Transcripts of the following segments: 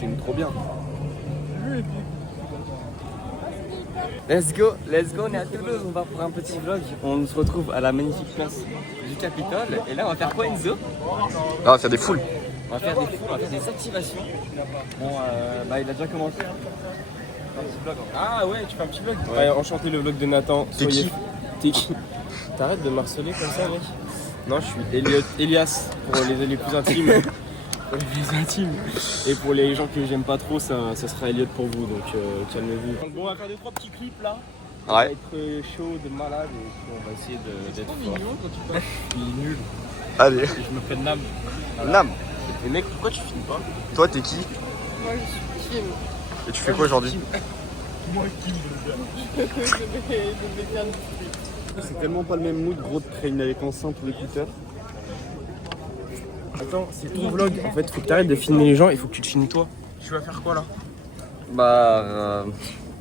filmes trop bien. Let's go, on est à Toulouse, on va pour un petit vlog. On se retrouve à la magnifique place du Capitole. Et là, on va faire quoi, Enzo? Là, on va faire des foules. On va faire des foules, on va faire des activations. Bon, bah, il a déjà commencé. Hein. Un petit vlog. Ah ouais, tu fais un petit vlog. Ouais, enchanté, le vlog de Nathan. T'es qui? T'es qui? T'arrêtes de marceler comme ça, mec. Non, je suis Elias pour les plus intimes. Pour les plus intimes. Et pour les gens que j'aime pas trop, ça sera Elliot pour vous, donc calmez-vous. Bon, on va faire 2-3 petits clips là. On va Ouais. être chaud, de malade, et puis on va essayer d'être fort. Mignon quand tu parles. Je suis nul. Allez. Et je me prenne l'âme. Nam. Et mec, pourquoi tu filmes pas? Toi, t'es qui? Moi je suis Kim. Et tu fais quoi aujourd'hui? Moi, Kim, Je vais faire une petite. C'est tellement pas le même mood, gros, de traîner avec enceinte ou écouteur. Attends, c'est ton vlog. En fait, faut que t'arrêtes de filmer les gens, il faut que tu te filmes toi. Tu vas faire quoi là? Bah,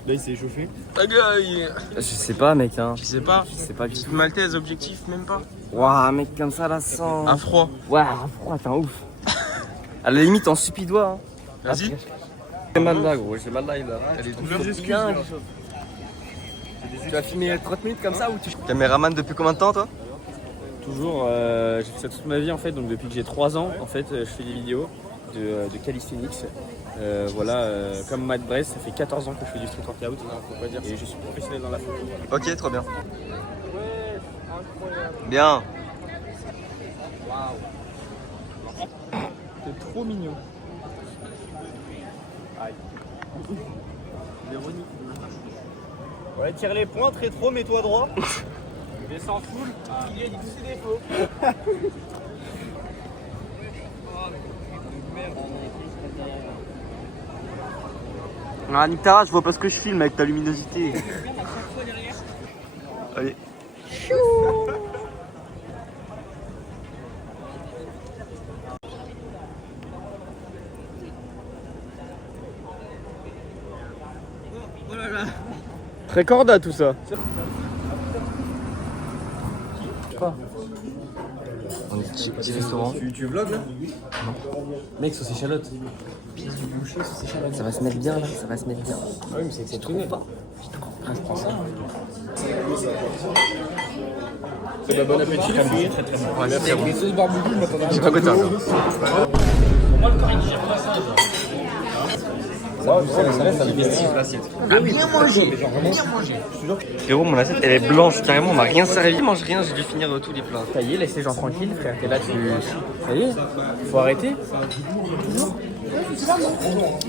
Là, il s'est échauffé. je sais pas, mec, hein. Je sais pas. Je sais pas du tout. Maltaise, objectif, même pas. Waouh, mec, comme ça, là, sans. À froid. Waouh, froid, t'es un ouf. À la limite, en stupidois. Hein. Vas-y. J'ai mal là, gros, j'ai mal là, il a. Plusieurs excuses. Bien, quelque chose. Tu vas filmer 30 minutes comme ça ou tu. Caméraman depuis combien de temps, toi? Toujours, j'ai fait ça toute ma vie en fait, donc depuis que j'ai 3 ans en fait, je fais des vidéos de calisthenics. Comme Matt Brest, ça fait 14 ans que je fais du street workout, faut pas dire, et je suis professionnel dans la photo. Ok, trop bien. Bien. T'es trop mignon. Ouais, tire les points, très trop, mets-toi droit. Descends full, il y a tous ses défauts. Ah, Nitara, je vois pas ce que je filme avec ta luminosité. Allez. Très corda tout ça. On est petit restaurant. Tu vlogs là? Mec, sauce échalote. Ça va se mettre bien là, ça va se mettre bien. Ah oui, mais c'est exceptionnel. Je prends ça. C'est bah, bon appétit, les filles. Très très bon. Ouais, merci à vous. Sauce barbecue, moi, t'en as J'ai pas goûté encore. Frérot, mon assiette elle est blanche carrément, on m'a rien servi. Je mange rien, j'ai dû finir tous les plats. Ça y est, laisse les gens tranquilles, frère. T'es là, ça y est, faut arrêter.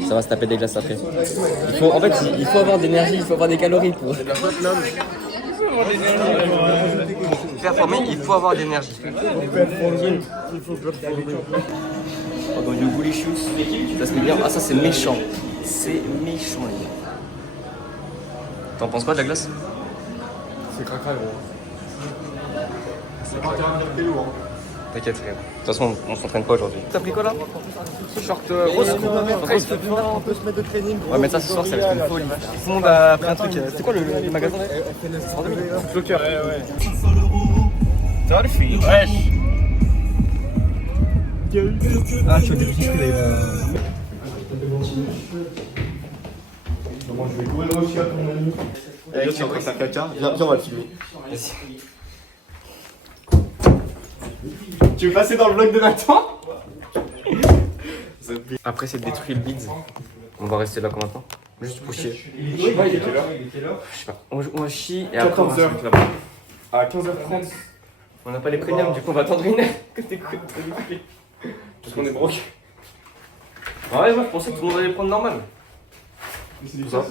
Ça va se taper des glaces après. En fait, il faut avoir d'énergie, il faut avoir des calories pour. Performer, il faut avoir d'énergie. Oh, donc, you bully shoes. Ça se met bien. Ah, ça c'est méchant. C'est méchant, les gars. T'en penses quoi de la glace? C'est cracra, gros. C'est pas T'inquiète, frère. De toute façon, on s'entraîne pas aujourd'hui. T'as pris quoi là? Short rose. On peut se mettre de training, gros. Ouais, mais ça ce soir, ça va être une folie. Tout le monde a pris un truc. C'est quoi le magasin là? Flocker. Ouais. Ça va les filles? Wesh. Ah, tu as des petits fruits là. Moi, je vais courir aussi à ton ami. Elliot, tu es en train de faire caca. Viens, on va le filmer. Tu veux passer dans le vlog de Nathan? Après, c'est de détruire le bide. On va rester là combien de temps? Juste pour chier. Je sais pas, il est quelle heure? Je sais pas. On chie et après on va 14 se heures. mettre là-bas. À 15h30. On n'a pas les premiums, du coup on va attendre une heure que t'écoutes. Parce qu'on est broke. Ouais, moi je pensais que tout le monde allait prendre normal. Mais c'est des ça fait.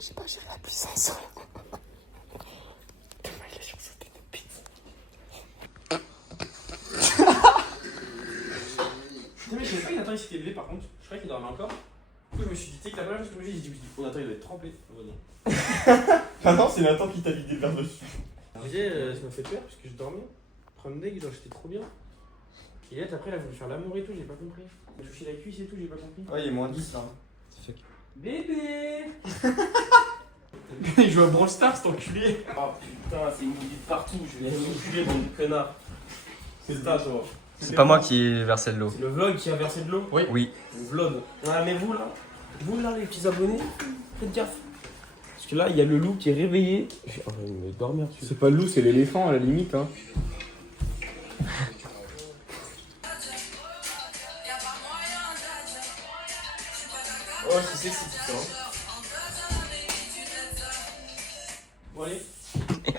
J'ai pas géré la puissance. Tellement il a sursauté nos pizzas. Mais je savais pas qu'il s'était levé par contre. Je croyais qu'il dormait encore. Du coup, je me me suis dit, tu sais que la première chose que je me suis dit, oh Nathan il va être trempé. Oh, non. Ah non, c'est Nathan qui t'a vidé le verre dessus. Ça m'a fait peur parce que je dormais. Prendre des genre j'étais trop bien. Et là après, elle a voulu faire l'amour et tout, j'ai pas compris. Elle a touché la cuisse et tout, j'ai pas compris. Ouais, il est moins 10 là. Bébé. Il joue à Brawl Stars, cet enculé. Oh putain, c'est une bouillie de partout, je vais m'enculer, mon connard. C'est ça, toi. C'est pas moi qui ai versé de l'eau. C'est le vlog qui a versé de l'eau. Oui. Le vlog. Ah, mais vous là, les petits abonnés, faites gaffe. Parce que là, il y a le loup qui est réveillé. Oh, il va dormir dessus. C'est pas le loup, c'est l'éléphant à la limite. Hein. Oh, c'est sexy tout ça. Bon, allez.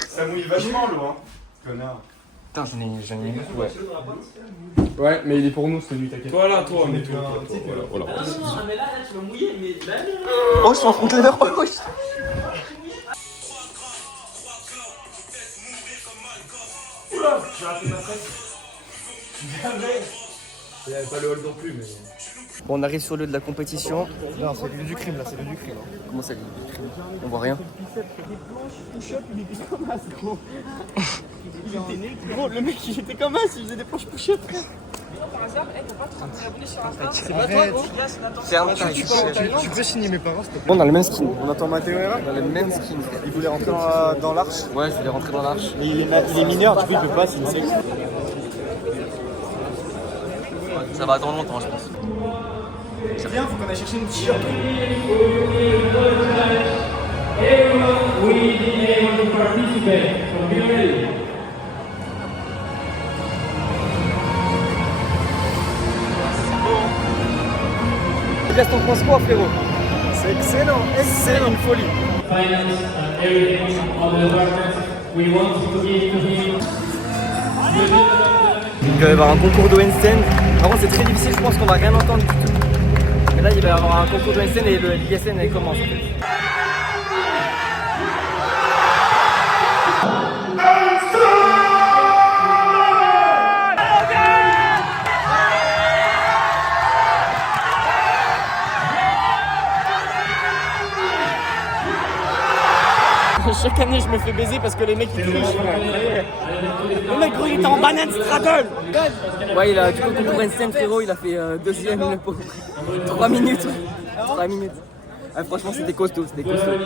Ça mouille vachement l'eau, hein. Connard. Putain, j'en ai beaucoup, ouais. Ouais, mais il est pour nous celui, t'inquiète. Toi là, toi, mais toi. voilà. Ah, mais là, tu vas mouiller, mais là. Oh, je suis en conteneur. Oh, oui. Oula, j'ai raté ma fraise. Jamais. Il n'y avait pas le hall non plus, mais. Bon, on arrive sur le lieu de la compétition. Non, c'est le lieu du crime là, c'est le lieu du crime. Comment ça, le lieu du crime? On voit rien. Gros, le mec il était comme as, il faisait des planches push-up. Par hasard, t'as pas t'abonner sur Insta. Ferme ta Tu peux signer mes parents, s'il te plaît. Bon, on a le même skin. On attend Mathéo là. On a le même skin, frère. Il voulait rentrer dans l'arche. Ouais, je voulais rentrer dans l'arche. Mais il est mineur, du coup il peut pas, c'est une sexe. Ça va attendre longtemps, je pense. C'est bien, faut qu'on aille chercher une t-shirt. Qu'est-ce qu'on pense quoi, frérot? C'est excellent, C'est une folie. Il va y avoir un concours de handstand. Par contre, c'est très difficile, je pense qu'on va rien entendre du tout. Mais là, il va y avoir un concours de handstand et l'ISN elle commence en fait. Chaque année je me fais baiser parce que les mecs ils trichent. Le mec gros il était en banane straddle. Ouais, il a du coup le concours handstand, frérot, il a fait deuxième, le pauvre. 3 minutes. 3 minutes. Ouais, franchement, c'était costaud, c'était costaud.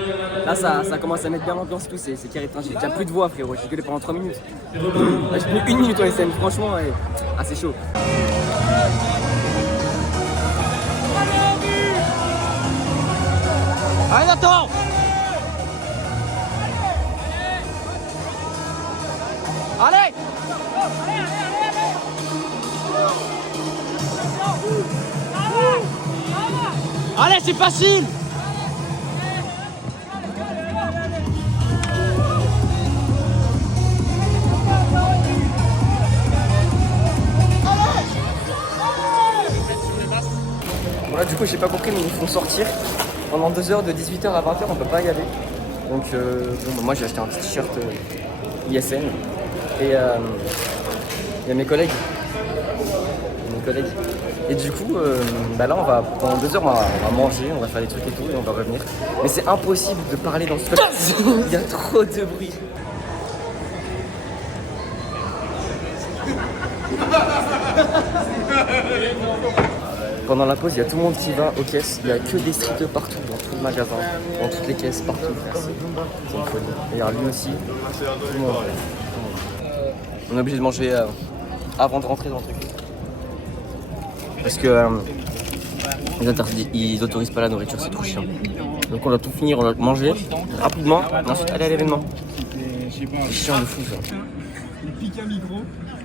Là, ça commence à mettre bien l'ambiance et tout, c'est carré. J'ai déjà plus de voix, frérot, j'ai gueulé pendant 3 minutes. Là, j'ai tenu 1 minute en handstand, franchement, ouais. Ah, c'est chaud. Allez Nathan. Allez. Allez, c'est facile. Voilà, du coup, j'ai pas compris, mais ils font sortir pendant 2 heures, de 18h à 20h, on peut pas y aller. Donc, bon, bah, moi j'ai acheté un petit t-shirt ISN. Et il y a mes collègues. Et du coup, bah là, pendant 2 heures, on va manger, on va faire des trucs et tout, et on va revenir. Mais c'est impossible de parler dans ce podcast. Il y a trop de bruit. Pendant la pause, il y a tout le monde qui va aux caisses. Il n'y a que des streeters partout, dans tout le magasin, dans toutes les caisses, partout. C'est une folie. Et il y a lui aussi. Tout le monde. On est obligé de manger avant de rentrer dans le truc. Parce que ils autorisent pas la nourriture, c'est trop chiant. Donc on doit tout finir, on doit manger rapidement, et ensuite aller à l'événement. C'est chiant de fou ça. Il pique un micro.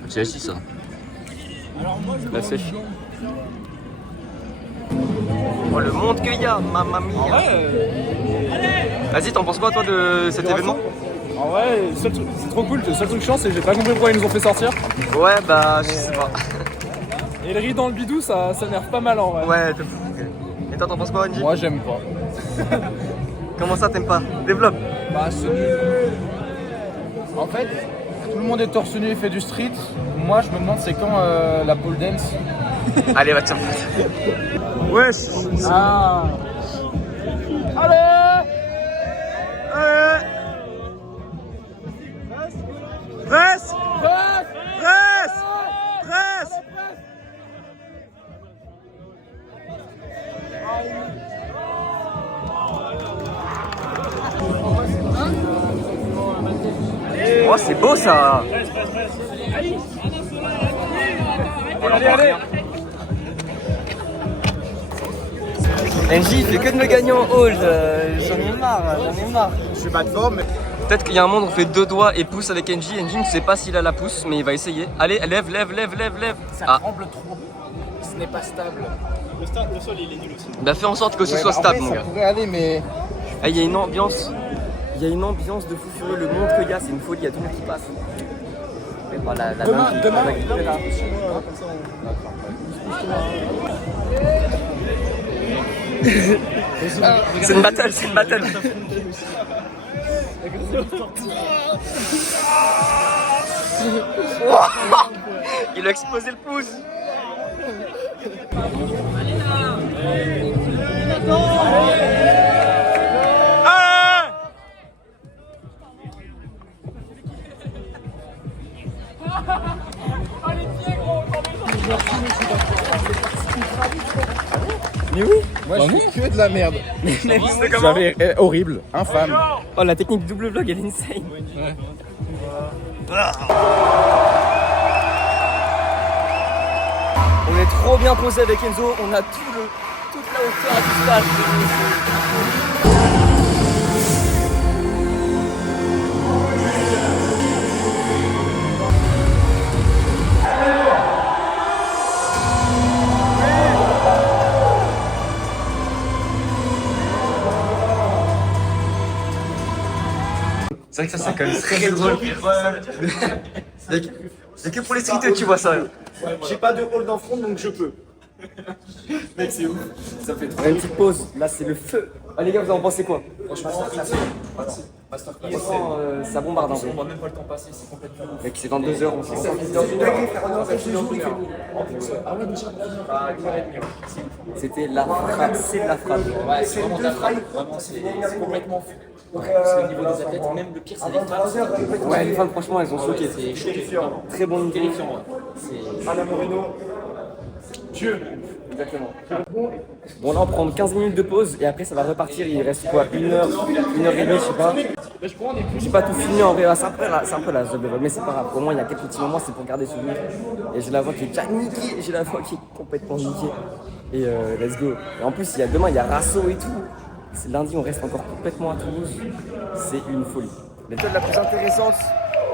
C'est assis ça. La sèche. Oh le monde qu'il y a, mamma mia. Vas-y, t'en penses quoi toi de cet événement? En vrai, c'est trop cool. Le seul truc chiant, c'est que j'ai pas compris pourquoi ils nous ont fait sortir. Ouais, bah je sais pas. Et le riz dans le bidou, ça nerve pas mal en vrai. Ouais, t'es fou. Et toi, t'en penses quoi, Angie? Moi, j'aime pas. Comment ça, t'aimes pas? Développe. Bah, c'est nul. En fait, tout le monde est torse nu et fait du street. Moi, je me demande c'est quand la pole dance. Allez, va te faire. Wesh. Ah. Oh, c'est beau ça. NJ il fait que de me gagner en hold, j'en ai marre. Je suis pas de forme, mais... Peut-être qu'il y a un monde où on fait 2 doigts et pouce avec NJ. NJ ne sait pas s'il a la pousse, mais il va essayer. Allez, lève. Ça tremble trop. Ce n'est pas stable. Le sol il est nul aussi. Bah fais en sorte que ce soit stable, mon ça gars. pourrait aller, mais... Ah, il y a une ambiance. Il y a une ambiance de fou furieux. Le monde qu'il y a, c'est une folie. Il y a tout le monde qui passe. Voilà, la dinguerie. C'est une battle. Il a explosé le pouce. Mais oui. Moi je fais que de la merde. C'est comment? J'avais horrible, infâme. Oh, la technique double vlog, elle est insane. On est trop bien posé avec Enzo, on a toute la hauteur du stage. C'est vrai que ça c'est quand même très drôle. C'est que pour les streeteux tu vois ça. J'ai pas de hold en front donc je peux. Mec c'est ouf. Ça fait trop. Une petite pause, là c'est le feu. Ah les gars vous en pensez quoi? Franchement Ça bombarde un peu. on voit même pas le temps passer, c'est complètement ouf. Mec c'est 22h, on s'en sort. C'était la frappe, c'est de la frappe. Ouais, c'est vraiment de la frappe. Vraiment, c'est complètement fou. Parce qu'au niveau des athlètes, même le pire, c'est les femmes. Ouais, les femmes, franchement, elles ont choqué. C'est terrifiant. Très bon niveau. Terrifiant, ouais. Anna Moreno. Dieu. Exactement. Bon, là, on prend 15 minutes de pause et après, ça va repartir. Il reste quoi? 1 heure, 1 heure et demie, je sais pas. J'ai pas tout fini en vrai. C'est un peu la zone, mais c'est pas grave. Au moins, il y a quelques petits moments, c'est pour garder souvenir. Et j'ai la voix qui est déjà niquée. J'ai la voix qui est complètement niquée. Et let's go. Et en plus, demain, il y a Rasso et tout. C'est lundi, on reste encore complètement à Toulouse. C'est une folie. L'étoile la plus intéressante,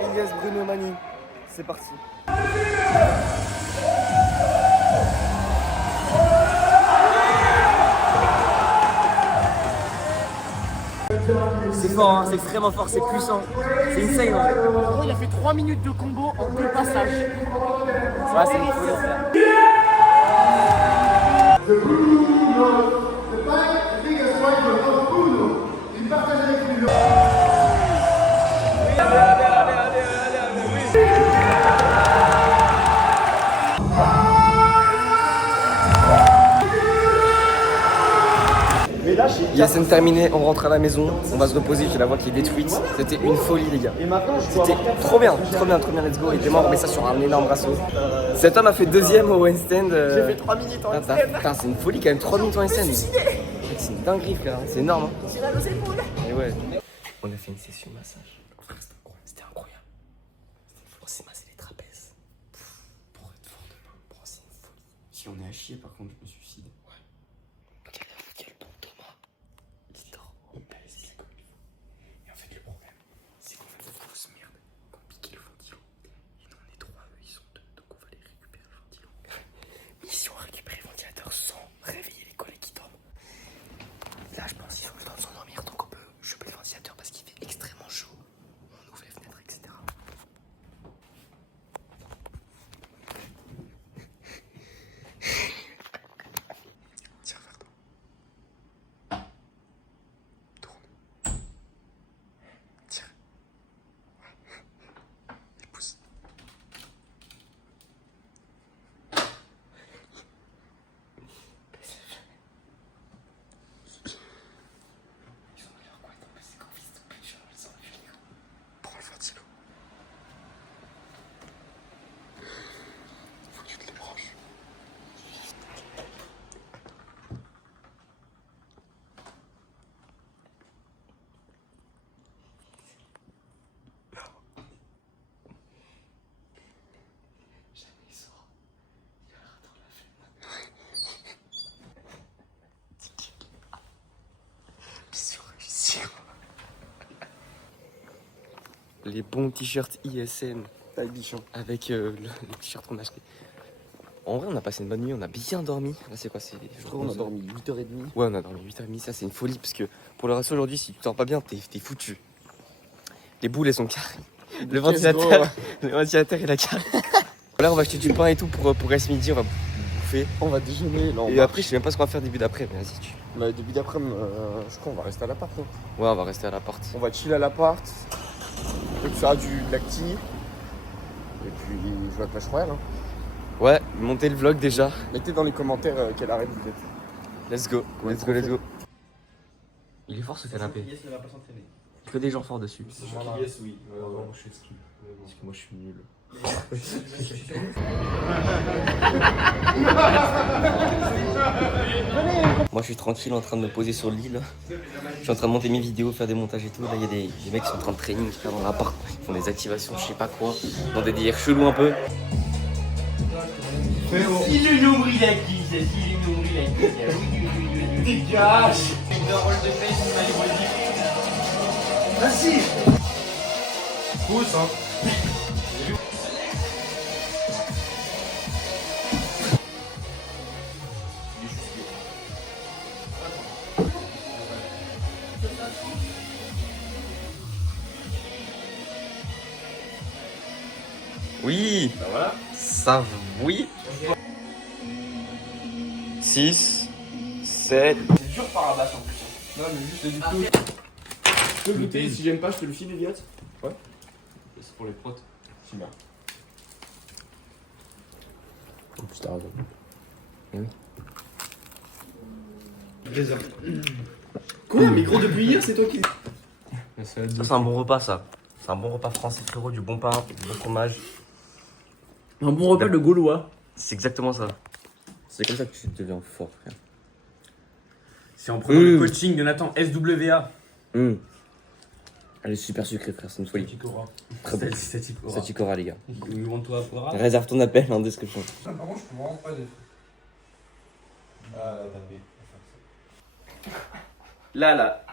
Elias Bruno Mani. C'est parti. C'est fort, hein, c'est extrêmement fort, c'est puissant. C'est insane en fait. Il a fait 3 minutes de combo en 2 passages. Ouais, c'est une folie à faire. Yassine terminé, on rentre à la maison, on va se reposer, j'ai la voix qui est détruite. C'était une folie les gars. C'était trop bien, let's go. Et demain on remet ça sur un énorme braceau. Cet homme a fait 2ème au handstand. J'ai fait 3 minutes en handstand. Putain, c'est une folie quand même, 3 minutes en handstand. C'est une dinguerie frère, c'est énorme. Hein. J'ai mal aux épaules. Et ouais. On a fait une session massage. C'était incroyable. On s'est massé les trapèzes. Pour être fort demain. C'est une folie. Si on est à chier, par contre, je me suicide. Ouais. Quel bon Thomas. Il dort. Il pèse comme il faut. Et en fait, le problème, c'est qu'on a des grosses merdes qui ont piqué le ventilo. Et nous, on est 3, eux, ils sont 2. Donc, on va les récupérer le ventilo. Mission récupérer le ventilateur sans réveiller les collègues qui dorment. Là, je pense qu'ils ont le temps de s'endormir. Donc, on peut choper le ventilateur parce qu'il fait extrêmement chaud. On ouvre les fenêtres, etc. les bons t-shirts ISN Taille bichon. avec le t-shirt qu'on a acheté. En vrai, on a passé une bonne nuit, on a bien dormi. Là, c'est quoi? C'est On a dormi 8h30. Ouais, on a dormi 8h30, ça c'est une folie parce que pour le reste aujourd'hui, si tu dors pas bien, t'es foutu. Les boules elles sont carrées. Le ventilateur il a carré. Là, on va acheter du pain et tout pour ce midi, on va bouffer. On va déjeuner. Là, Et après, je sais même pas ce qu'on va faire début d'après, mais vas-y, tu. Bah, début d'après-midi, je crois qu'on va rester à l'appart. Hein. Ouais, on va rester à l'appart. On va chill à l'appart. Peut-être faire de l'acti. Et puis jouer à Clash Royale. Hein. Ouais, montez le vlog déjà. Mettez dans les commentaires quelle arène vous êtes. Let's go, let's go, let's go. Il est fort ce canapé. Que des gens forts dessus. Yes, oui. Moi, je suis exclu. Parce que moi, je suis nul. Moi je suis tranquille en train de me poser sur le lit là. Je suis en train de monter mes vidéos, faire des montages et tout. Là il y a des mecs qui sont en train de training dans l'appart. Ils font des activations, je sais pas quoi. Dans des délires chelous un peu. Si le nombril a qui, si le nombril a qui, dégage. Une rôle de pêche, il m'a les vas-y. Pousse hein. Oui. Bah voilà. Ça oui. 6, 7. C'est dur par la basse en plus. Non, mais juste du coup. Je peux goûter, si j'aime pas, je te le file, Elliot. Ouais. C'est pour les protes. C'est bien. En plus, t'as raison. Eh oui. Quoi? Mais gros, depuis hier, c'est toi qui. Ça c'est un bon repas ça. C'est un bon repas français frérot, du bon pain, du bon fromage. Un bon repas de Gaulois. C'est exactement ça. C'est comme ça que tu deviens fort frère. C'est en prenant le coaching de Nathan SWA. Elle est super sucrée frère, c'est une folie. Très bon. Static Aura. Static Aura les gars. We want to have Aura. Réserve ton appel en description. Par contre, je peux vraiment pas de. Ah, Là.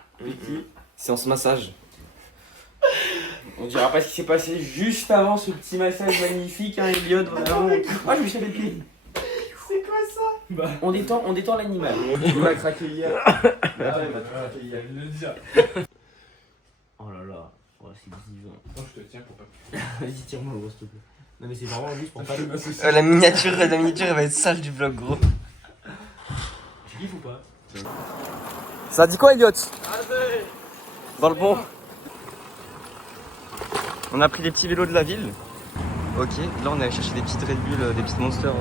Séance massage. On dira pas ce qui s'est passé juste avant ce petit massage magnifique, hein, Elliot, vraiment. Ah, je me suis fait les pieds. C'est quoi ça? On détend l'animal. Il m'a craqué hier. Attends, il va te craquer hier. le dire. Oh là là, oh, c'est divin. Non, je te tiens pour pas. Vas-y, tire-moi le gros, s'il te plaît. Non, mais c'est vraiment juste pour pas. La miniature elle va être sale du vlog gros. Tu kiffes ou pas? Ça dit quoi Elliot? Dans le bon. On a pris les petits vélos de la ville. Ok, là on est allé chercher des petites Red Bull, des petites Monsters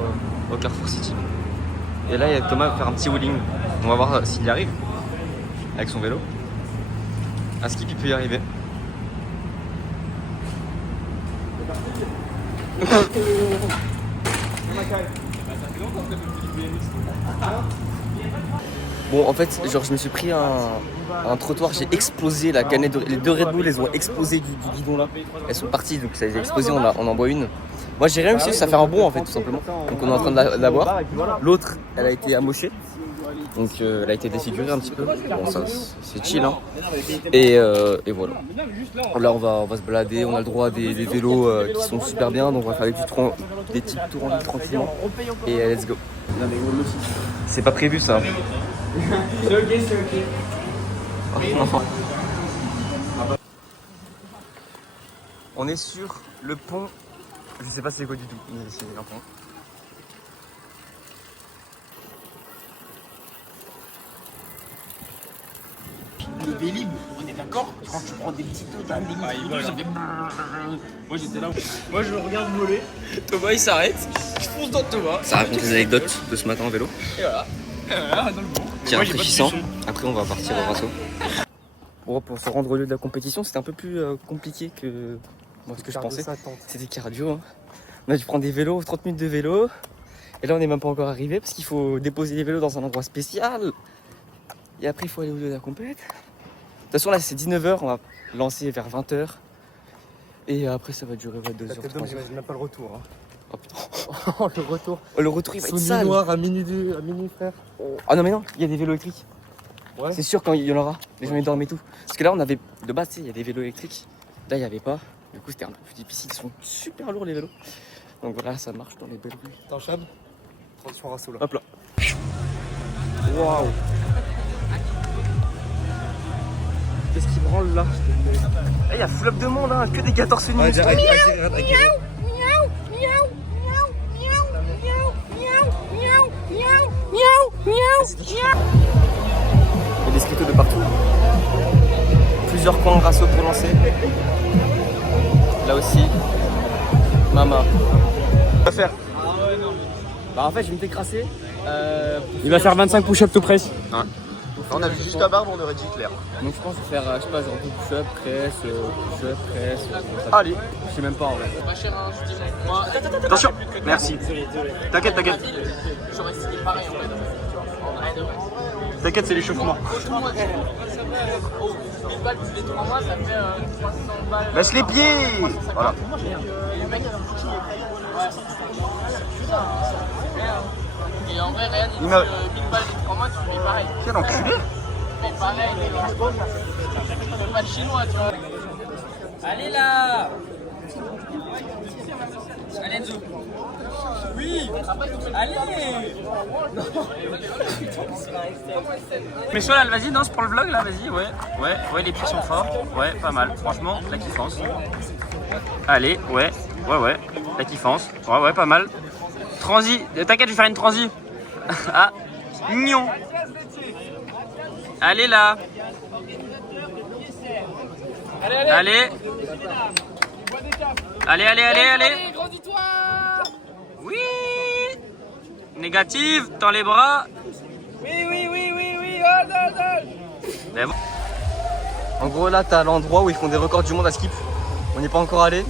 au Carrefour City. Et là il y a Thomas va faire un petit wheeling. On va voir s'il y arrive. Avec son vélo. À Skip il peut y arriver. Bon en fait genre je me suis pris un trottoir, j'ai explosé la canette de... Les deux Red Bull elles ont explosé du guidon là. Elles sont parties donc ça a explosé, on en boit une. Moi j'ai rien réussi, ça fait un bond en fait tout simplement. Donc on est en train de la boire. L'autre elle a été amochée. Donc elle a été défigurée un petit peu. Bon ça c'est chill hein. Et voilà. Là on va se balader, on a le droit à des vélos qui sont super bien. Donc on va faire des petits tours en ville tranquillement. Et let's go. C'est pas prévu ça. C'est ok, c'est ok. Oh, on est sur le pont. Je sais pas c'est quoi du tout, mais c'est un pont. Le Vélib, on est d'accord? Quand tu prends des petits dos, des micros, ça fait. Moi j'étais là. Moi je regarde voler. Thomas il s'arrête. Je fonce dans Thomas. Ça raconte les anecdotes de ce matin en vélo. Et voilà. Voilà, dans le bon. Qui est rafraîchissant. Après on va partir au Brasso. Bon, pour se rendre au lieu de la compétition, c'était un peu plus compliqué que moi ce que je pensais. C'était cardio. Hein. On a dû prendre des vélos, 30 minutes de vélo. Et là on n'est même pas encore arrivé parce qu'il faut déposer les vélos dans un endroit spécial. Et après il faut aller au lieu de la compète. De toute façon là c'est 19h, on va lancer vers 20h. Et après ça va durer 2 heures. J'imagine même pas le retour. Hein. Oh putain. Le retour. Oh, le retour il va être Saunier sale. noir à minuit, frère. Ah non mais non, il y a des vélos électriques. Ouais. C'est sûr quand il y en aura, les gens ils dorment et tout. Parce que là on avait, de base tu sais, il y a des vélos électriques. Là il n'y avait pas. Du coup, c'était un peu plus difficile. Ils sont super lourds les vélos. Donc voilà, ça marche dans les belles rues. Attends, Chab. Transition rasso là. Hop là. Waouh. Qu'est-ce qui branle là? Il y a full up de monde, hein, que des 14 minutes. Il y a des scriptos de partout. Plusieurs coins rasso pour lancer. Là aussi. Mama. Va faire. Bah en fait je vais me décrasser. Il va faire 25 push-up tout presse. On a vu juste la barbe, on aurait dit clair. Donc je pense faire, je sais pas, genre push-up, presse. Allez. Je sais même pas en vrai. Attention. Merci. T'inquiète, t'inquiète. T'inquiète, c'est l'échauffement. Laisse les pieds. Voilà. Et en vrai, rien, Il m'a- 1000 balles les 3 mois, tu fais pareil. Quel enculé. Mais pareil, c'est pas le chinois, tu vois. Allez là. Allez Enzo. Oui. Allez. Mais soit là, vas-y, danse pour le vlog là, vas-y, ouais, les pieds sont forts, ouais, pas mal, franchement, la kiffance. Allez, ouais, la kiffance, ouais, pas mal. Transi, t'inquiète, je vais faire une transi. Ah, mignon. Allez là. Allez. Allez. Grandis-toi. Oui. Négative, tends les bras. Oui. Oh, Mais bon. En gros là t'as l'endroit où ils font des records du monde à skip. On n'y est pas encore allé.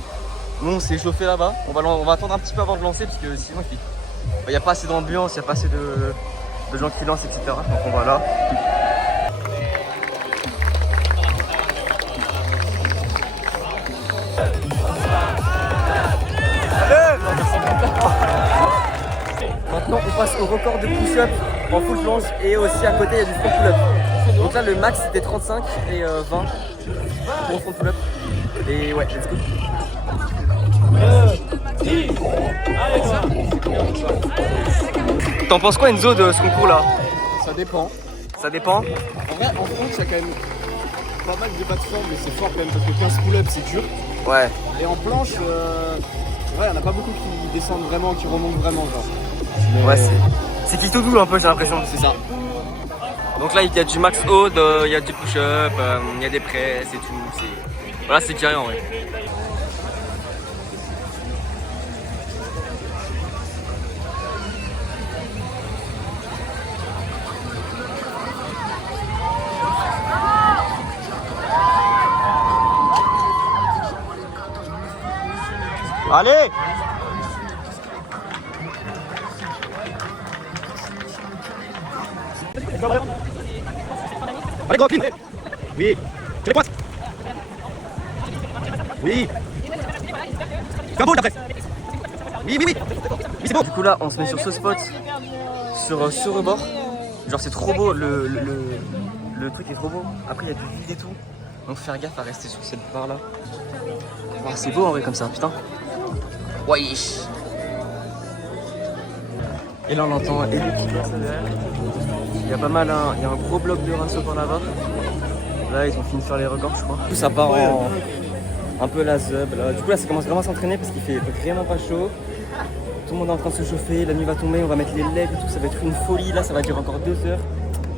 Nous on s'est chauffé là-bas. On va attendre un petit peu avant de lancer parce que sinon il n'y a pas assez d'ambiance, il n'y a pas assez de gens qui lancent, etc. Donc on va là. Maintenant on passe au record de push-up en full planche et aussi à côté il y a du front pull-up. Donc là le max c'était 35 et 20 pour front pull-up. Et ouais, let's go. T'en penses quoi Enzo de ce concours là? Ça dépend. Ça dépend. En vrai, en front, il y a quand même pas mal de bas de forme, mais c'est fort quand même parce que 15 pull-ups c'est dur. Ouais. Et en planche, ouais, il n'y en a pas beaucoup qui descendent vraiment, qui remontent vraiment. Genre. Mais- Ouais, c'est qui tout doux un peu, j'ai l'impression. C'est ça. Donc là, il y a du max haut, il y a du push-up, il y a des presses et tout. Voilà, c'est carré en vrai. Allez. Allez, gros, clean. Oui. Tu les pointes. Oui. Fais un ball d'après. Oui. Oui, c'est bon. Du coup là, on se met sur ce spot, sur ce rebord. Genre c'est trop beau, le truc est trop beau. Après il y a du vide et tout. Donc faire gaffe à rester sur cette barre là. Oh, c'est beau en vrai comme ça, putain. Wesh. Et là on entend Ellie qui passe derrière. Il y a pas mal, il y a un gros bloc de raceaux par là-bas. Là ils ont fini de faire les records je crois. Du coup ça part en un peu la zub là. Du coup là ça commence vraiment à s'entraîner parce qu'il fait vraiment pas chaud. Tout le monde est en train de se chauffer, la nuit va tomber, on va mettre les legs et tout, ça va être une folie. Là ça va durer encore 2 heures.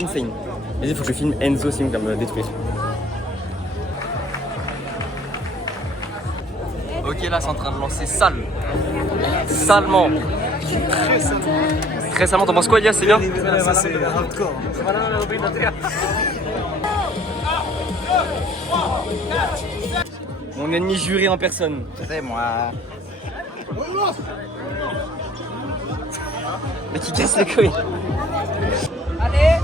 Insane. Vas-il faut que je filme Enzo sinon il va me détruire. Ok là c'est en train de lancer sale. Salement. Très salement, t'en penses quoi Elias, c'est bien? Ça c'est hardcore. Mon ennemi juré en personne. C'est moi. Mais qui casse les couilles. Allez.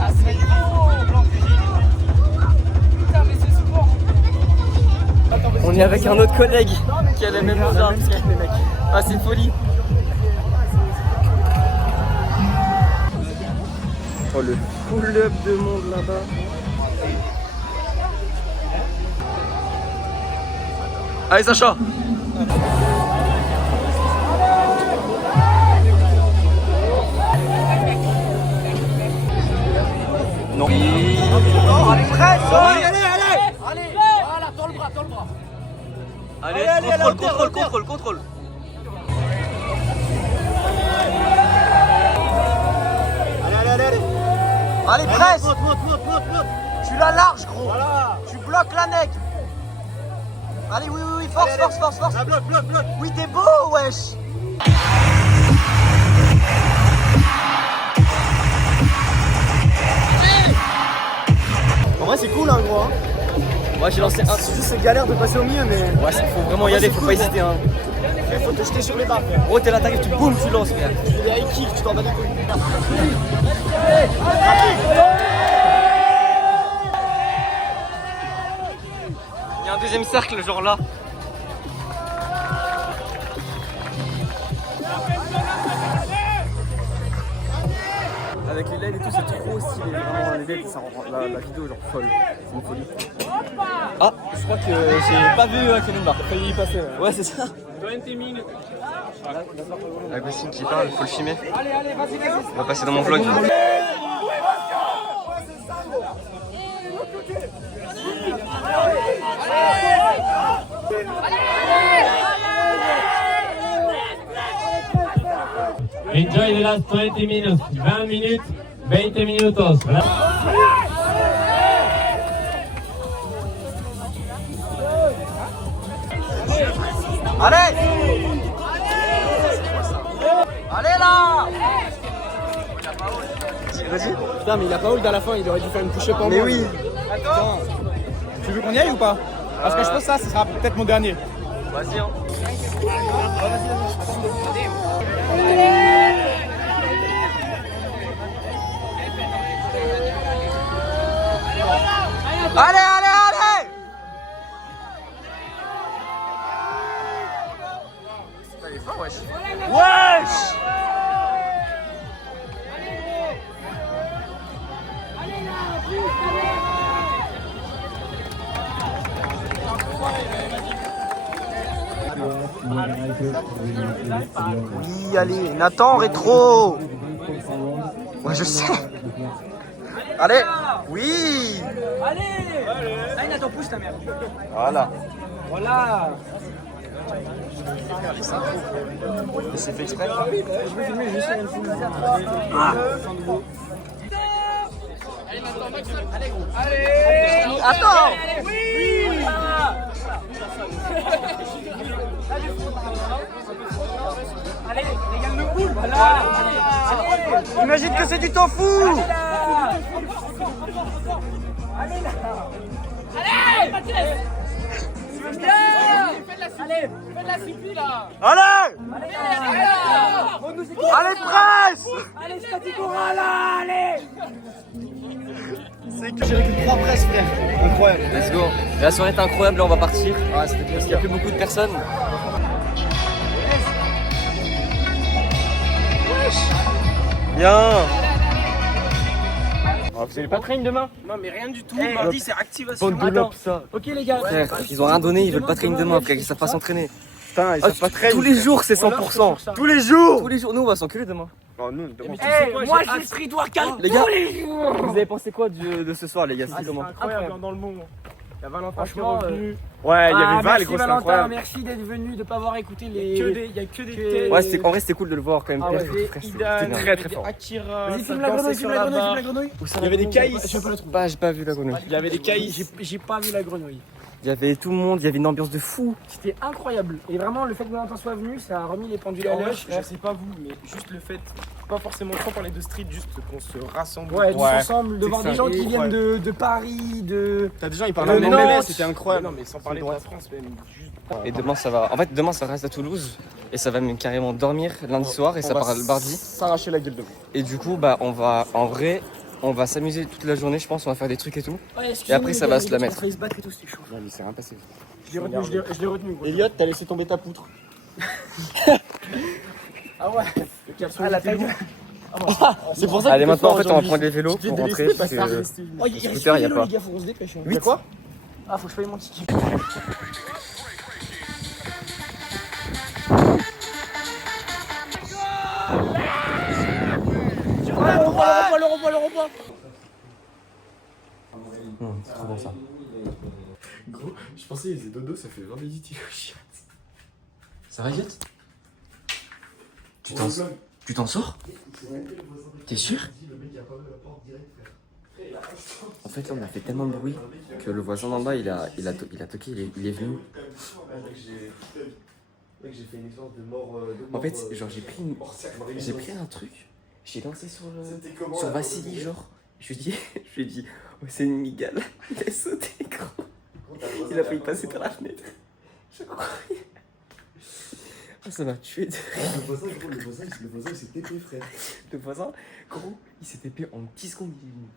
Ah, c'est beau. Putain, mais c'est souvent. On est avec un autre collègue qui a les mêmes armes. Ah c'est une folie. Oh le pull-up de monde là-bas. Allez Sacha. Non. Allez, presse. Oui. Allez, voilà, tends le bras, tends le bras. Allez, contrôle. Allez, presse. Tu la larges, gros. Tu bloques la neck. Allez, oui, force. Bloque. Oui, t'es beau, wesh. En vrai, c'est cool, hein, gros. Moi j'ai lancé un. C'est juste c'est galère de passer au milieu, mais. Ouais, faut vraiment y aller, faut pas hésiter. Hein. Faut te jeter sur les barres, frère. Gros, t'es là, t'arrives, tu boum, tu lances, frère. Tu fais des high kicks, tu t'en bats les couilles. Il y a un deuxième cercle, genre là. Avec les LED et tout, c'est trop stylé. Vraiment, les LED, ça rend la vidéo genre folle. C'est une folie. Ah, je crois que j'ai pas vu Kenumba. T'as failli y passer. Ouais, c'est ça. 20 minutes. Agustin qui parle, faut le filmer. On va passer dans mon vlog. Enjoy the last 20 minutes. 20 minutes, 20 minutos. Allez. Allez là. Vas-y. Putain, mais il a pas hold à la fin, il aurait dû faire une push-up en Mais moins. oui. Attends. Tu veux qu'on y aille ou pas? Parce que je pense que ça, ce sera peut-être mon dernier. Vas-y, hein. Allez. Putain, il est fort, wesh. Oui, allez, Nathan, rétro. Ouais, je sais. Allez. Oui. Allez, Nathan, pousse ta mère. Voilà. Voilà. Et c'est fait exprès. Je vais filmer juste une film. Allez, maintenant, Maxime. Allez, gros. Allez. Attends. Oui. Allez, régale le boule. Voilà. Allez. Imagine que c'est du tofu. Allez là. Allez, Mathias. Allez, fais de la suivi là. Allez. Allez, Allez, presse. allez, Staticora là, allez. C'est que j'ai récupéré 3 presses, frère. Incroyable. Let's go. La soirée est incroyable, là on va partir. Parce qu'il n'y a plus beaucoup de personnes. Bien. Vous avez pas train demain? Non, mais rien du tout. Mardi, c'est activation. Bande de lopes, ça. Ok, les gars. Frère, ils ont rien donné, ils veulent pas train demain, frère, ils savent pas s'entraîner. Putain, ils Ah, savent pas train. tous les jours, c'est 100%. Tous les jours. Tous les jours, nous on va s'enculer demain. Oh, nous, demain. Moi, je suis street workout Les gars, tous les jours. vous avez pensé quoi de ce soir, les gars? C'était comment? Incroyable dans le monde. Il y a Valentin qui est Franchement, revenu. Ouais, il y avait Val, merci gros, c'est Valentin, incroyable. merci d'être venu, de ne pas avoir écouté les. Il y a que des Ouais, en vrai, c'était cool de le voir quand même. Ah ouais, Frère, frère, Idan, c'était bien. très très fort. Akira, Vas-y, filme la grenouille, filme la grenouille, filme la grenouille. Il y avait des caïs. Je vais pas le trouver. Bah, j'ai pas vu la grenouille. Il y avait des caïs. J'ai pas vu la grenouille. Il y avait tout le monde, il y avait une ambiance de fou. C'était incroyable. Et vraiment, le fait que Valentin soit venu, ça a remis les pendules à En vrai, l'heure. je sais pas vous, mais juste le fait, pas forcément trop parler de street, juste qu'on se rassemble. Ouais, tous ensemble, de C'est voir ça. des gens qui Et viennent de Paris, de. T'as des gens, ils De parlaient en Nantes. MLS, c'était incroyable. Non, mais sans parler de la France, même juste. Et demain, ça va. En fait, demain, ça reste à Toulouse. Et ça va même carrément dormir lundi soir. Et ça part le mardi. S'arracher la gueule de vous. Et du coup, bah, on va, en vrai, on va s'amuser toute la journée, je pense. On va faire des trucs et tout. Et après, ça va se la mettre. Ils se battre et tout, c'était chaud. Non, mais c'est rien passé. Je l'ai retenu. Gros. Elliot, t'as laissé tomber ta poutre. Ah ouais. Ah la taille. C'est pour ça Allez, maintenant, en fait, on va prendre les vélos J'ai pour rentrer. délaissé Parce parce que... que. Oh, il reste scooter, y a vélo, pas. les gars, faut qu'on se dépêche. Oui, quoi? Ah, faut que je paye mon ticket. C'est trop bon ça. Gros, je pensais qu'il faisait dodo, ça fait 20 minutes il est au chien. Ça va, Elliot? Tu t'en sors? T'es sûr? En fait, là, on a fait tellement de bruit que le voisin d'en bas, il a toqué, il est venu. Mec, j'ai fait une histoire de mort. En fait, genre, j'ai pris un truc, j'ai lancé sur Vassili, genre. Je lui ai dit, oh, c'est une migale. Il a sauté, gros. Il a failli passer par la fenêtre. Je croyais. Oh, ça m'a tué de rire. Le voisin, il s'est TP, frère. Le voisin, gros, il s'est TP en 10 secondes, il est venu.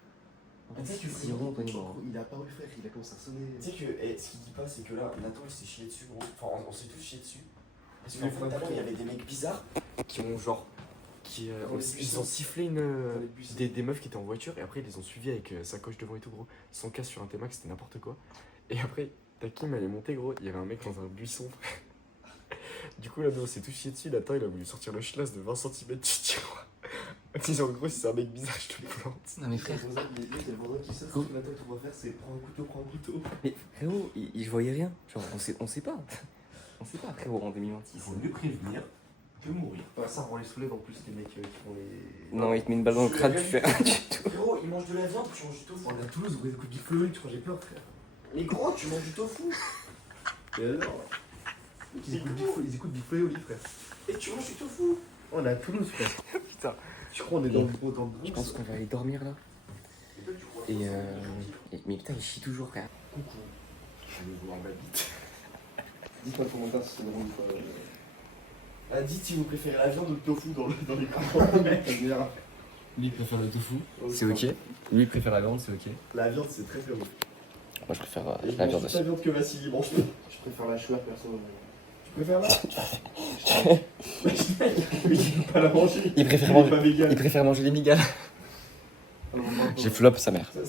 En fait, c'est vraiment pas une Il a apparu, frère, il a commencé à sonner. Tu sais que ce qu'il dit pas, c'est que là, Nathan il s'est chié dessus, gros. Enfin, on s'est tous chié dessus. Parce qu'en fait, d'abord, il y avait des mecs bizarres qui ont genre. Ils ont sifflé des meufs qui étaient en voiture et après ils les ont suivis avec sa coche devant et tout, gros. Son casse sur un T-Max, c'était n'importe quoi. Et après, Takim elle est montée, gros. Il y avait un mec dans un buisson. Du coup, là, nous on s'est tous chié dessus. Nathan il a voulu sortir le schlass de 20 cm du tiroir. En disant, gros, si c'est un mec bizarre, je te plante. Non, mais frère. Le voisin qui sort, ce que Nathan tout va faire, c'est prendre un couteau. Mais frérot, je voyais rien. Genre, on sait pas. On sait pas, frérot, en 2026. Il faut mieux prévenir que mourir. Ouais, ça rend les soulèves en plus, les mecs qui font les. Non, il te met une balle dans le crâne, tu fais rien du tout. Gros, ils mangent de la viande, tu manges du tofu. On est à Toulouse, vous écoutez du feu, tu mangeais peur, frère. Mais gros, tu manges du tofu. Et alors ils écoutent du feu au lit, frère. Et tu manges du tofu. On est à Toulouse, frère. Putain. Tu crois on est dans le gros Je pense qu'on va aller dormir là. Mais putain, il chie toujours, frère. Coucou. Je veux voir ma bite. Dites-moi le commentaire si c'est drôle ou pas. Ah, dites si vous préférez la viande ou le tofu dans les commentaires. Lui, il préfère le tofu, c'est ok. Lui, il préfère la viande, c'est ok. La viande, c'est très bien. Moi, je préfère Et la viande aussi. la viande que Vassili mange. Je préfère la chouette, perso. Tu préfères la Mais il veut pas la manger. Il préfère manger les migales. J'ai flop sa mère. Frère,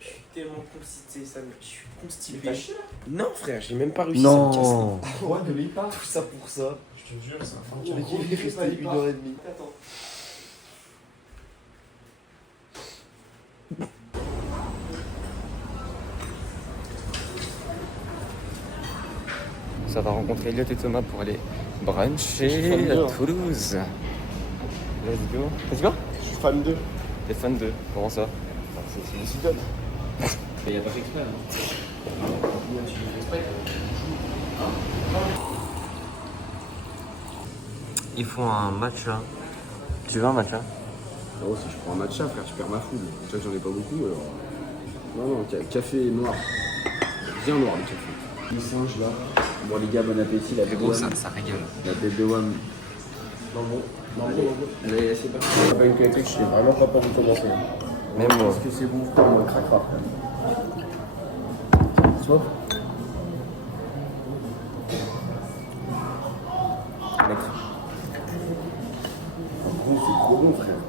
je suis tellement constipé, ça je suis constipé. Non, frère, j'ai même pas réussi à me casser. Quoi, ne l'est pas. Tout ça pour ça. Je te jure, ça va. Tu m'as resté 1h30. Attends. Ça va rencontrer Elliot et Thomas pour aller bruncher à Toulouse. Let's go. Let's go. Je suis fan d'eux. T'es fan d'eux? Comment ça? C'est des idoles. Mais il a pas fait exprès, Ils font un matcha. Tu veux un matcha? Oh, si je prends un matcha, frère, tu perds ma foule. Déjà que j'en ai pas beaucoup, alors. Non, café noir. Bien noir le café. Les singes là. Bon, les gars, bon appétit. La Gros, ça régale. La tête de Wam. Non, bon. Mais c'est pas une critique, je suis vraiment pas peur de commencer. Même moi. Parce que c'est bon, frère, moi, craquera. Tu vois? Mec. Gros, c'est trop bon, frère.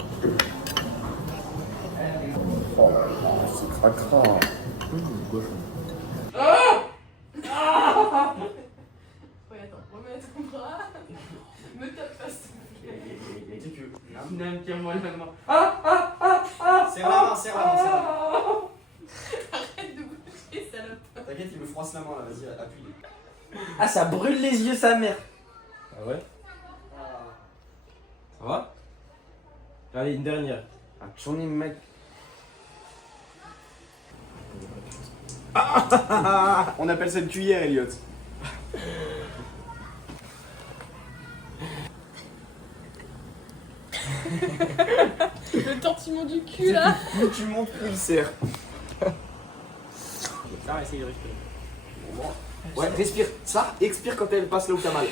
Oh là là, c'est cracra. Cochon. Ouais, attends, remets ton bras. Me tape pas, s'il te plaît. Tiens-moi la main. Serre la main, serre la main, serre la main. Arrête de bouger, salope. T'inquiète, il me froisse la main là, vas-y, appuie. Ah, ça brûle les yeux, sa mère. Ah ouais? Ça va? Allez, une dernière. Ah, j'en ai, mec. On appelle ça une cuillère, Elliot. Le tortillon du cul là. Plus tu montes, plus il sert. Ça, essaye de respirer. Ouais, respire. Ça, expire quand elle passe là où t'as mal.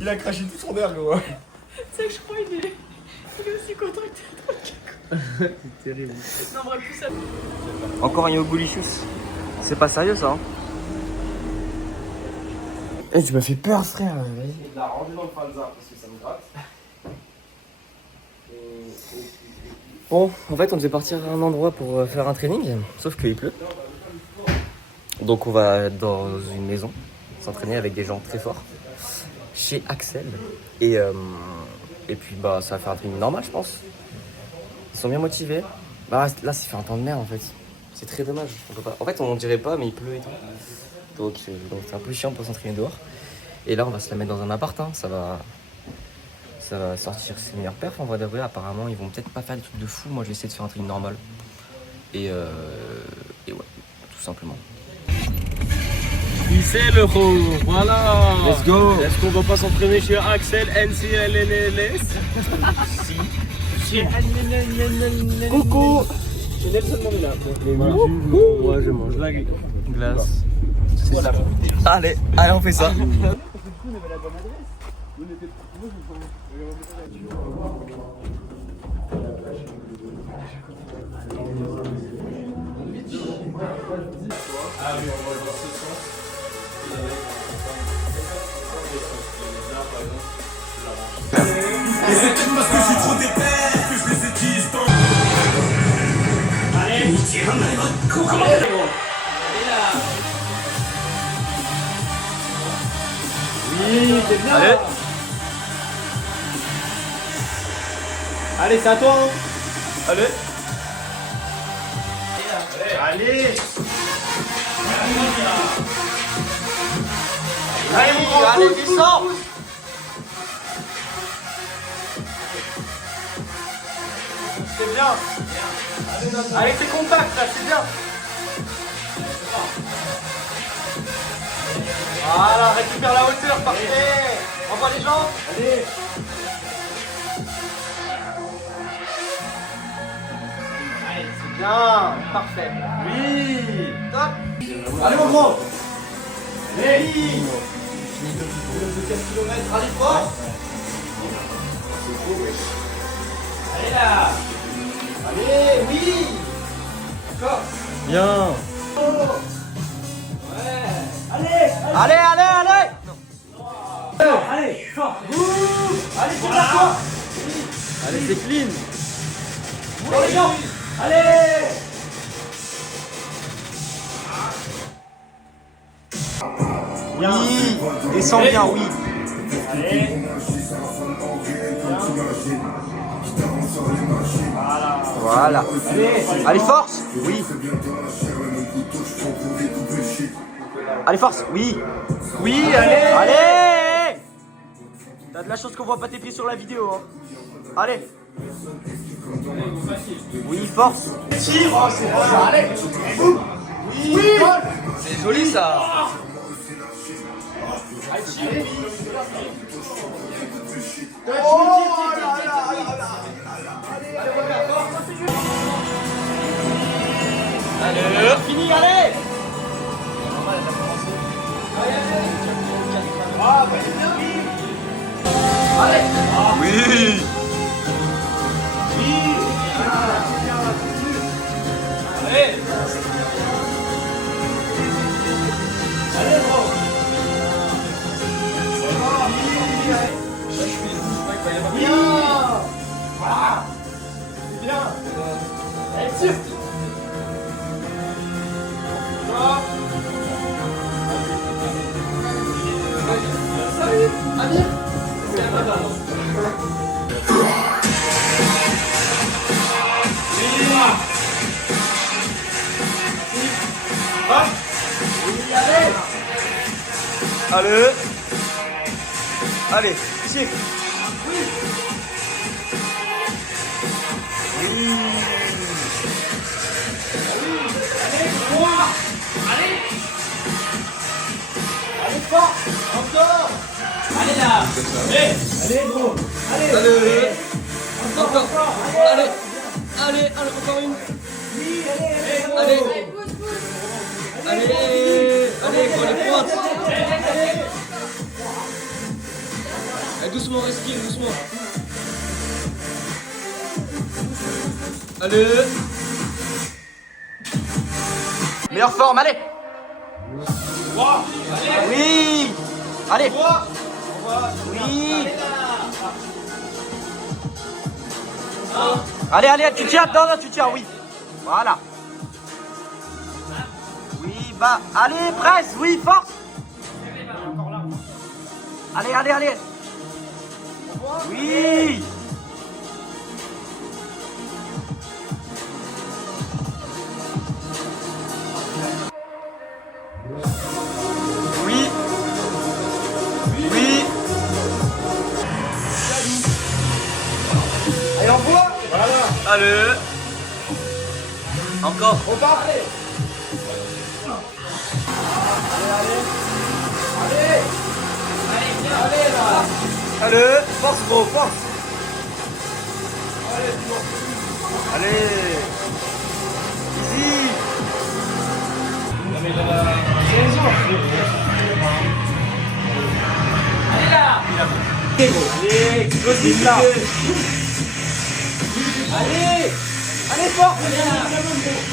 Il a craché tout son air, gros. Tu sais que je crois qu'il est aussi content que t'es C'est terrible. Non, bref, plus ça. Encore un Yogolicious. C'est pas sérieux ça, hein? Eh, tu m'as fait peur, frère. Il l'a rangé dans le falzar parce que ça me gratte. Bon, en fait, on devait partir à un endroit pour faire un training, sauf qu'il pleut. Donc, on va dans une maison. s'entraîner avec des gens très forts chez Axel. Et puis bah ça va faire un training normal, je pense. Ils sont bien motivés. Bah là, c'est fait un temps de merde en fait. C'est très dommage. On peut pas... En fait, on dirait pas, mais il pleut et tout. Donc c'est un peu chiant pour s'entraîner dehors. Et là, on va se la mettre dans un appart. Hein. Ça va sortir ses meilleurs perfs en vrai de vrai. Apparemment, ils vont peut-être pas faire des trucs de fou. Moi, je vais essayer de faire un training normal. Et ouais, tout simplement. C'est l'euro, voilà. Let's go. Est-ce qu'on va pas s'entraîner chez Axel NCLLS? Si. Coucou. C'est Nelson Mandela. Moi je mange la glace. Voilà. Allez, on fait ça. Et c'est peut-être parce que je suis trop déter que je les ai dit. Oui, c'est bien. Allez. Allez, c'est à toi. Hein. Allez. Allez. Allez, mon grand, allez, descends. C'est bien. Avec tes contacts là, c'est bien. Voilà, récupère la hauteur, parfait. Envoie les jambes. Allez. Allez, c'est bien, parfait. Oui. Top. Allez mon gros. Allez. Le 4 km, allez fort. Allez là. Allez, oui. D'accord. Bien. Allez, allez, allez. Allez, fort. Allez, c'est la fois. Allez, c'est clean. Pour les jambes. Allez. Oui. Descends bien, oui. Allez. Voilà. Allez, force. Oui. Allez, force. Oui. Oui, allez. Allez. T'as de la chance qu'on voit pas tes pieds sur la vidéo. Hein. Allez. Oui, force. Tire. Oh, c'est bon. Allez. Oui. C'est joli ça. Allez, tire. Oh là là là là. Allez, fini, allez. Ah, bah c'est bien, oui. Allez. Oui. Oui. Allez. Allez, bro. Bien. Voilà. C'est bien. Allez, tire. Salut, Amir. Allez. Allez, tire. Oui. Allez, droit. Allez. Allez, fort. Encore. Allez là. Allez. Allez, gros. Allez. Allez. Encore. Allez. Allez, encore une. Oui, allez. Allez. Allez. Allez, pour les pointes. Allez, doucement, respire, doucement. Allez. Meilleure forme, allez. Oui. Allez. Oui. Allez, allez, tu tiens, non, tu tiens, oui. Voilà. Oui, bah, allez, presse, oui, force. Allez, allez, allez. Oui. Oui. Oui. Allez, on voit. Voilà. Allez. Encore. On part après. Allez là. Allez, force gros, force. Allez. Easy. Allez là. Allez, explosif là. Allez. Allez, fort.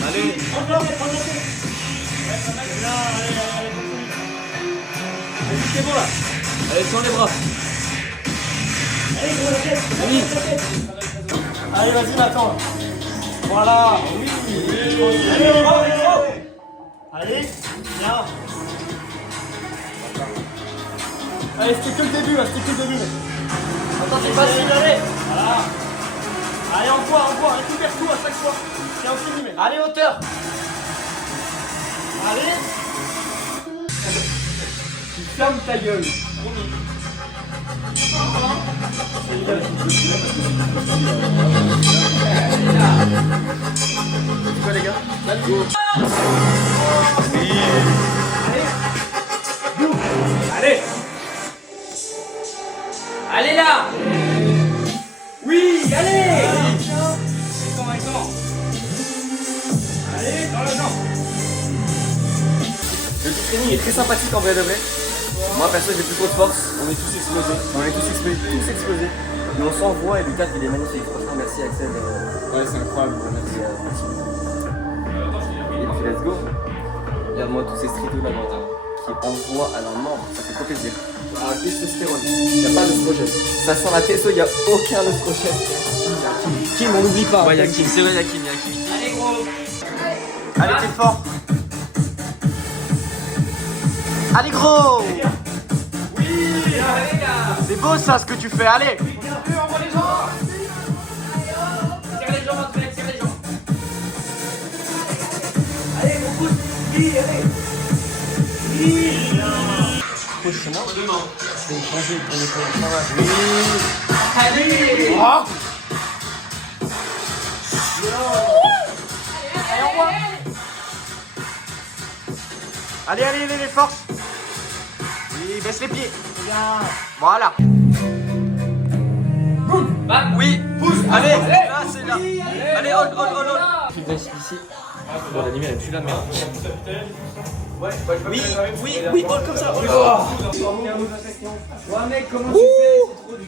Allez. C'est bon là. Allez, sans les bras. Allez, vas-y, Nathan. Voilà. Oui. Allez, bravo. Allez, bien. Allez, c'était que le début, là, c'était que le début. Attends, c'est facile, allez. Voilà. Allez, envoie, récupère tout à chaque fois. C'est infini, mais. Allez, hauteur. Allez. Tu fermes ta gueule. C'est quoi les gars? Let's go. Oui. Allez. Allez là. Oui, allez. Allez, dans la jambe. Le training est très sympathique en vrai de vrai. Moi perso j'ai plus trop de force. On est tous explosés. On est tous explosés. Mais on s'envoie et le taf il est magnifique. Franchement merci Axel. Ouais, c'est incroyable. Merci. Et puis let's go. Regarde-moi tous ces streetos là qui envoient à la mort. Ça fait trop plaisir. Ah, testostérone. Il n'y a pas d'œstrogène. Ça sent la testo, il n'y a aucun œstrogène. Kim, on n'oublie pas. Ouais, il y a Kim, c'est vrai, il y a Kim. Allez gros. Allez, t'es fort. Allez, gros. Oui. Allez là. C'est beau ça ce que tu fais, allez. Bien sûr, envoie les jambes. Tire les jambes, Antoinette, tire les jambes. Allez, mon pouce. Oui, allez. Oui. Allez. Oh. Allez, les forces. Oui, baisse les pieds. Voilà. Bah, Oui, pousse. Allez, là, c'est là. Allez, hold. Ici. Bon, l'animé elle pue la merde. Oui, hold comme ça. ouais mec, comment tu fais? C'est trop dur.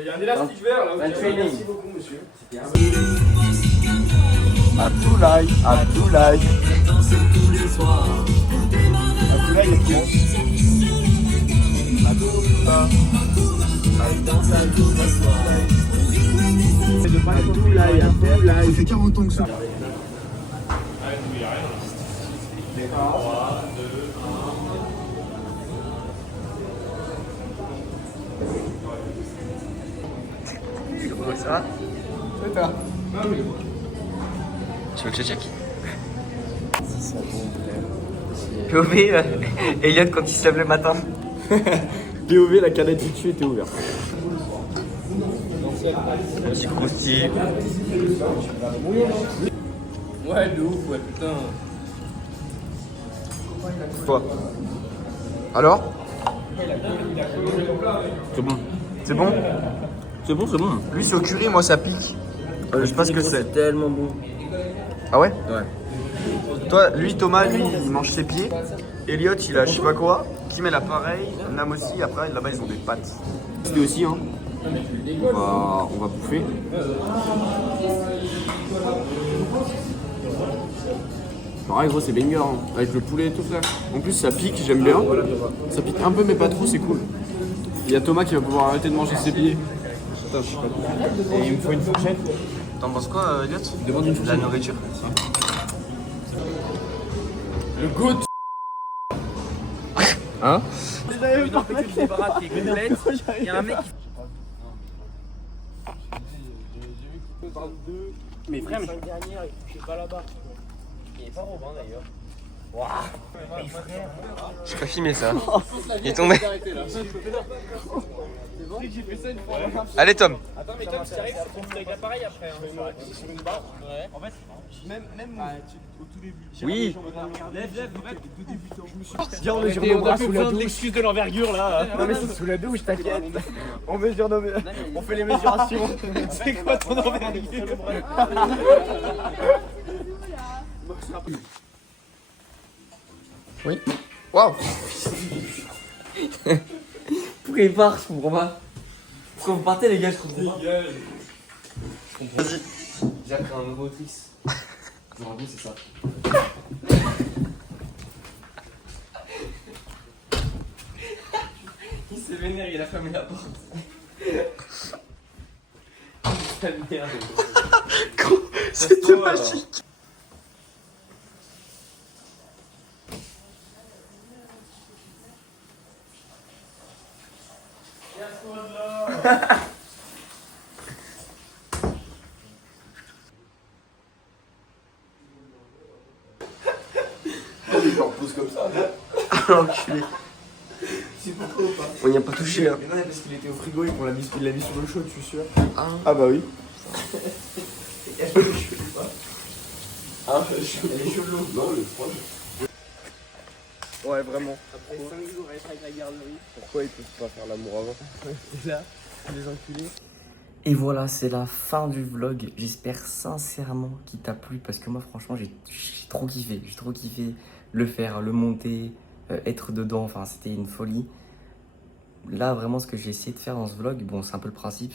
Il y a un élastique vert là. Un training. Merci beaucoup, monsieur. Abdoulaye. Abdoulaye, il est bien. Ça fait 40 ans que ça. Ça va? C'est ça. Tu veux que je check? POV, Elliot quand il se lève le matin. POV, la canette du dessus était ouverte. Petit croustille. Ouais, de ouf, ouais, putain. Toi. Alors? C'est bon. C'est bon? C'est bon. Lui c'est au curry, moi ça pique. Je sais pas ce que c'est. C'est tellement bon. Ah ouais? Ouais. Toi, lui Thomas, lui il mange ses pieds. Elliot il a je sais pas quoi. Kim elle a pareil. Nam aussi, après là-bas ils ont des pâtes. C'était aussi, hein. On va bouffer. Pareil gros, c'est banger, hein. Avec le poulet et tout ça. En plus ça pique, j'aime bien. Ça pique un peu mais pas trop, c'est cool. Il y a Thomas qui va pouvoir arrêter de manger ses pieds. Putain, je sais pas. Et il me faut une fourchette. T'en penses quoi Elliot? Demande une La fourchette. nourriture. Le goût. Hein? Une amplitude de débarras qui est complète. Il y a un mec qui. Mais frère, mais dernière, je suis pas là-bas. Il est pas Robin d'ailleurs. Je peux filmer ça. Il est tombé. Allez Tom. Attends, mais Tom, si t'arrives, faut qu'on avec l'appareil après. Sur une barre. Ouais. En fait, même au tout début. Oui. Lève, en fait, tout débutant. Je me suis Viens, on mesure nos bras sous la douche. l'excuse de l'envergure là. Non mais c'est sous la douche, t'inquiète. On mesure nos... On fait les mesurations. C'est quoi ton envergure? Oui. Waouh. Pourquoi il part, je comprends pas. Pourquoi vous partez les gars, je comprends pas. Vas-y. J'ai appris un nouveau trick. En gros c'est ça. Il s'est vénère, il a fermé la porte. Merde. C'était magique. L'enculé. On n'y a pas touché hein. Mais non, parce qu'il était au frigo et qu'on l'a mis sur le chaud, je suis sûr. Ah. Ah bah oui. Elle est chelou. Non, le froid. Ouais, vraiment. Après 5 jours à être avec la garderie. Pourquoi ils peuvent pas faire l'amour avant? Et là, les enculés. Et voilà, c'est la fin du vlog. J'espère sincèrement qu'il t'a plu parce que moi, franchement, j'ai trop kiffé. J'ai trop kiffé le faire, le monter, être dedans. Enfin, c'était une folie. Là, vraiment, ce que j'ai essayé de faire dans ce vlog, bon, c'est un peu le principe,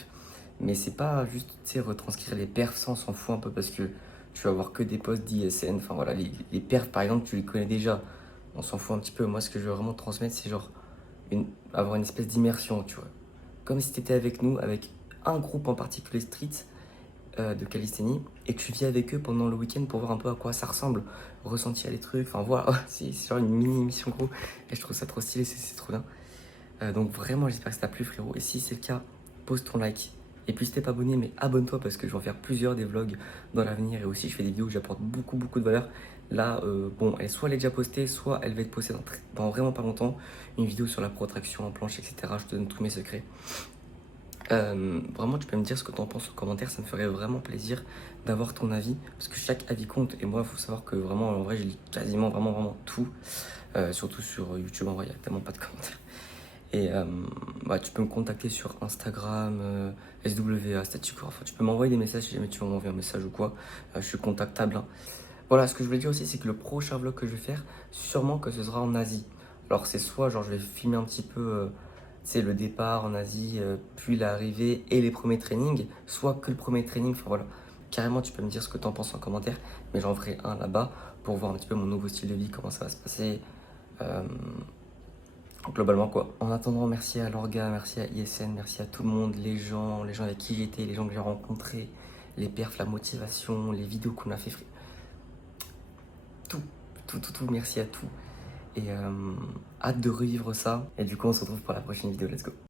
mais c'est pas juste, tu sais, retranscrire les perfs, ça, on s'en fout un peu parce que tu vas avoir que des posts d'ISN. Enfin, voilà, les perfs, par exemple, tu les connais déjà. On s'en fout un petit peu. Moi, ce que je veux vraiment transmettre, c'est genre avoir une espèce d'immersion, tu vois. Comme si tu étais avec nous, avec un groupe en particulier street de calisthénie et que tu vis avec eux pendant le week-end pour voir un peu à quoi ça ressemble, ressentir les trucs, enfin voilà, c'est genre une mini émission gros et je trouve ça trop stylé, c'est trop bien. Donc vraiment j'espère que ça t'a plu frérot et si c'est le cas, pose ton like et puis si t'es pas abonné, mais abonne-toi parce que je vais en faire plusieurs des vlogs dans l'avenir et aussi je fais des vidéos où j'apporte beaucoup de valeur. Là, bon, soit elle est déjà postée, soit elle va être postée dans vraiment pas longtemps, une vidéo sur la protraction en planche, etc. Je te donne tous mes secrets. Vraiment tu peux me dire ce que tu en penses en commentaire, ça me ferait vraiment plaisir d'avoir ton avis parce que chaque avis compte et moi il faut savoir que vraiment en vrai je lis quasiment vraiment tout, surtout sur YouTube en vrai il n'y a tellement pas de commentaires et bah, tu peux me contacter sur Instagram, SWA, Statucore, enfin tu peux m'envoyer des messages si jamais tu veux m'envoyer un message ou quoi, je suis contactable hein. Voilà, ce que je voulais dire aussi c'est que le prochain vlog que je vais faire, sûrement que ce sera en Asie. Alors c'est soit genre je vais filmer un petit peu c'est le départ en Asie, puis l'arrivée et les premiers trainings, soit que le premier training, enfin voilà, carrément tu peux me dire ce que tu en penses en commentaire, mais j'en ferai un là-bas pour voir un petit peu mon nouveau style de vie, comment ça va se passer, globalement quoi. En attendant, merci à l'Orga, merci à ISN, merci à tout le monde, les gens avec qui j'étais, les gens que j'ai rencontrés, les perfs, la motivation, les vidéos qu'on a fait, tout, merci à tout. Et hâte de revivre ça. Et du coup, on se retrouve pour la prochaine vidéo. Let's go.